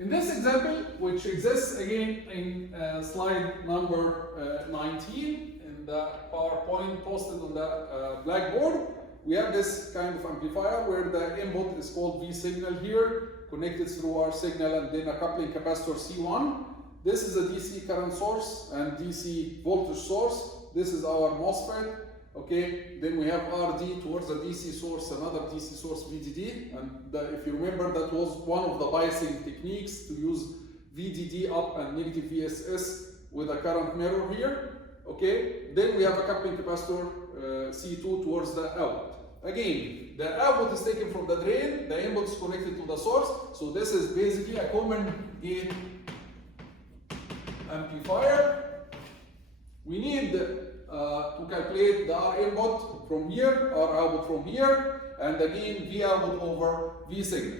In this example, which exists again in slide number 19 in the PowerPoint posted on the blackboard, we have this kind of amplifier where the input is called V signal here, connected through our signal, and then a coupling capacitor C1. This is a DC current source and DC voltage source. This is our MOSFET. Okay, then we have RD towards the DC source, another DC source VDD, and if you remember, that was one of the biasing techniques to use VDD up and negative VSS with a current mirror here. Okay, then we have a coupling capacitor C2 towards the output. Again, the output is taken from the drain, the input is connected to the source, so this is basically a common gate amplifier. We need to calculate the R input from here, R output from here, and again V output over V signal.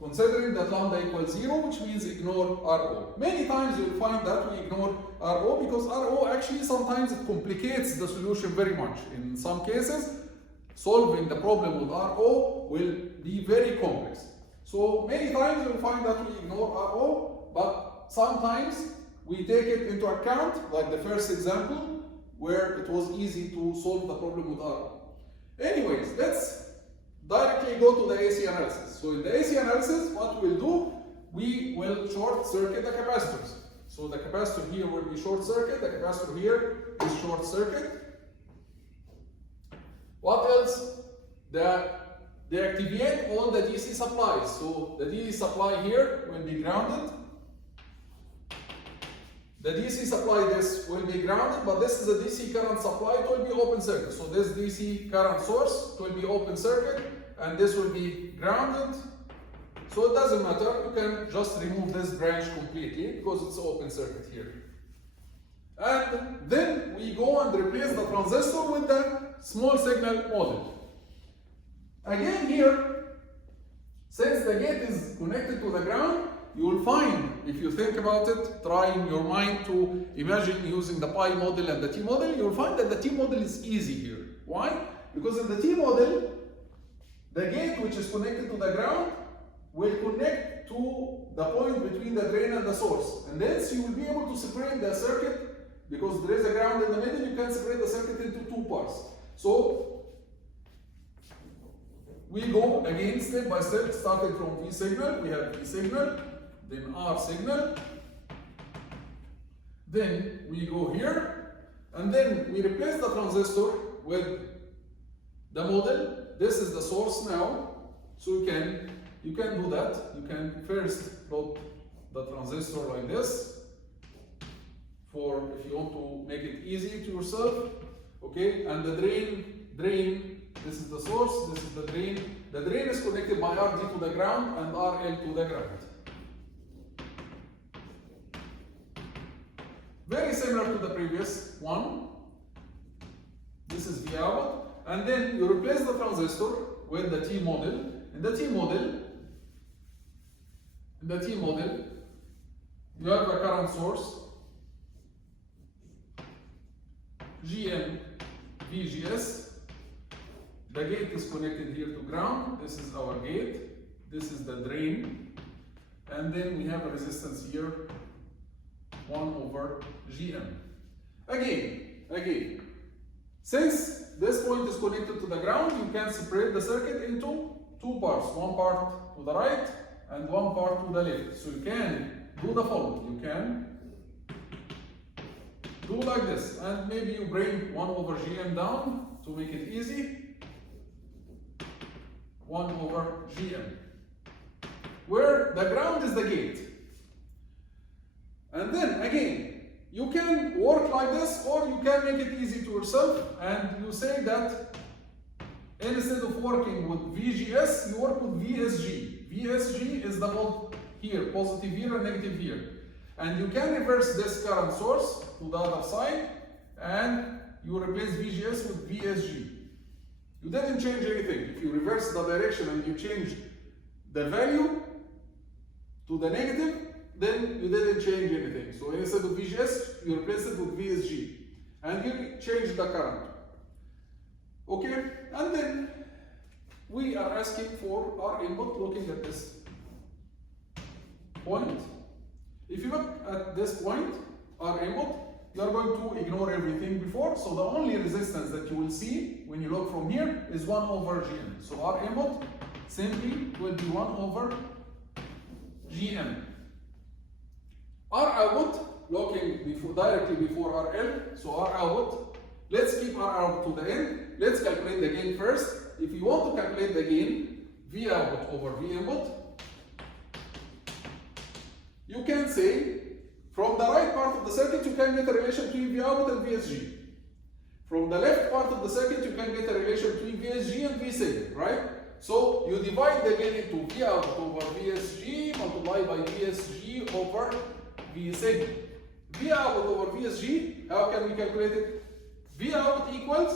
Considering that lambda equals 0, which means ignore RO. Many times you'll find that we ignore RO because RO actually sometimes it complicates the solution very much. In some cases, solving the problem with RO will be very complex. So many times you'll find that we ignore RO, but sometimes we take it into account, like the first example, where it was easy to solve the problem with RO. Anyways, let's directly go to the AC analysis. So in the AC analysis, what we'll do, we will short circuit the capacitors. So the capacitor here will be short circuit, the capacitor here is short circuit. What else? They activate all the DC supplies. So the DC supply here will be grounded. The DC supply this will be grounded, but this is a DC current supply, it will be open circuit. So this DC current source will be open circuit, and this will be grounded. So it doesn't matter, you can just remove this branch completely because it's open circuit here. And then we go and replace the transistor with the small signal model. Again here, since the gate is connected to the ground, you will find, if you think about it, try in your mind to imagine using the pi model and the T model, you will find that the T model is easy here. Why? Because in the T model, the gate which is connected to the ground will connect to the point between the drain and the source. And thence you will be able to separate the circuit, because there is a ground in the middle, you can separate the circuit into two parts. So we go again step by step, starting from V signal, we have V signal, then R signal, then we go here, and then we replace the transistor with the model. This is the source now, so you can do that. You can first plot the transistor like this, for if you want to make it easy to yourself. Okay, and the drain, this is the source, this is the drain. The drain is connected by RD to the ground and RL to the ground. Very similar to the previous one. This is V out, and then you replace the transistor with the T model. In the T model, you have a current source, GM VGS. The gate is connected here to ground. This is our gate. This is the drain. And then we have a resistance here, 1 over GM. Again, since this point is connected to the ground, you can separate the circuit into two parts. One part to the right and one part to the left. So you can do the following. You can do like this, and maybe you bring 1 over GM down to make it easy. 1 over GM, where the ground is the gate. And then again, you can work like this, or you can make it easy to yourself, and you say that instead of working with VGS, you work with VSG. VSG is the volt here, positive here and negative here. And you can reverse this current source to the other side, and you replace VGS with VSG. You didn't change anything. If you reverse the direction and you change the value to the negative, then you didn't change anything. So instead of VGS, you replace it with VSG, and you change the current. Okay, and then we are asking for our input looking at this point. If you look at this point, our input, you are going to ignore everything before. So the only resistance that you will see when you look from here is 1 over Gm. So our input simply will be 1 over Gm. Our output, looking directly before RL, so our output, let's keep our output to the end. Let's calculate the gain first. If you want to calculate the gain, V output over V input, you can say from the right part of the circuit you can get a relation between V output and VSG. From the left part of the circuit you can get a relation between VSG and V signal, right? So you divide the gain into V output over VSG multiplied by VSG over V signal. V output over VSG, how can we calculate it? V output equals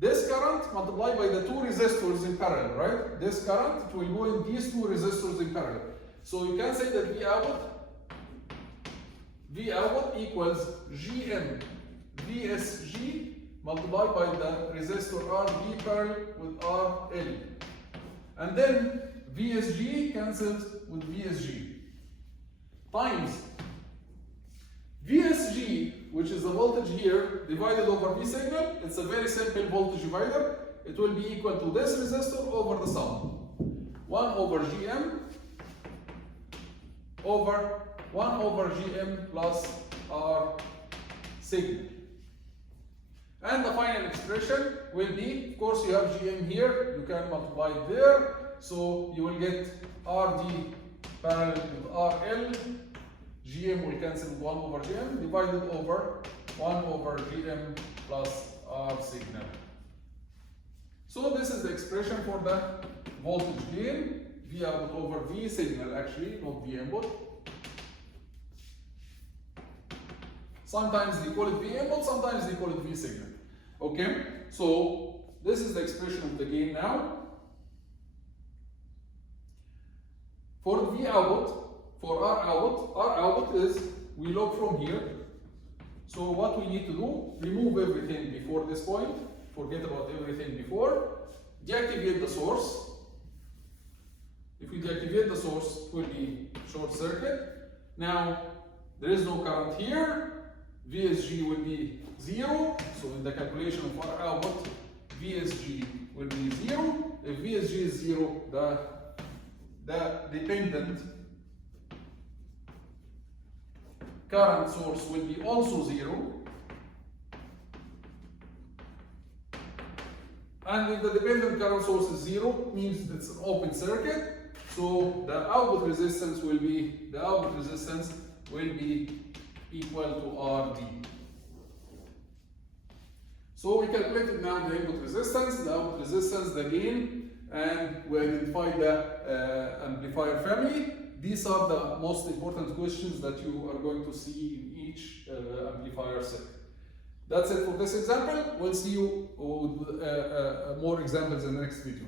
this current multiplied by the two resistors in parallel, right? This current will go in these two resistors in parallel. So you can say that V output equals Gm VSG multiplied by the resistor RV parallel with RL. And then VSG cancels with VSG times VSG, which is the voltage here, divided over V signal. It's a very simple voltage divider. It will be equal to this resistor over the sum. 1 over Gm over 1 over Gm plus R signal. And the final expression will be, of course, you have Gm here, you can multiply it there. So you will get RD parallel with RL. Gm will cancel with 1 over Gm divided over 1 over Gm plus R signal. So this is the expression for the voltage gain, V output over V signal actually, not V input. Sometimes they call it V input, sometimes they call it V signal. Okay, so this is the expression of the gain now. For V output, for our output is, we look from here. So what we need to do, remove everything before this point, forget about everything before, deactivate the source. If we deactivate the source, it will be short circuit. Now, there is no current here, VSG will be 0, so in the calculation of our output, VSG will be 0. If VSG is 0, the dependent current source will be also 0. And if the dependent current source is 0, means it's an open circuit. So the output resistance will be equal to RD. So we calculated now the input resistance, the output resistance, the gain, and we identified the amplifier family. These are the most important questions that you are going to see in each amplifier circuit. That's it for this example. We'll see you with more examples in the next video.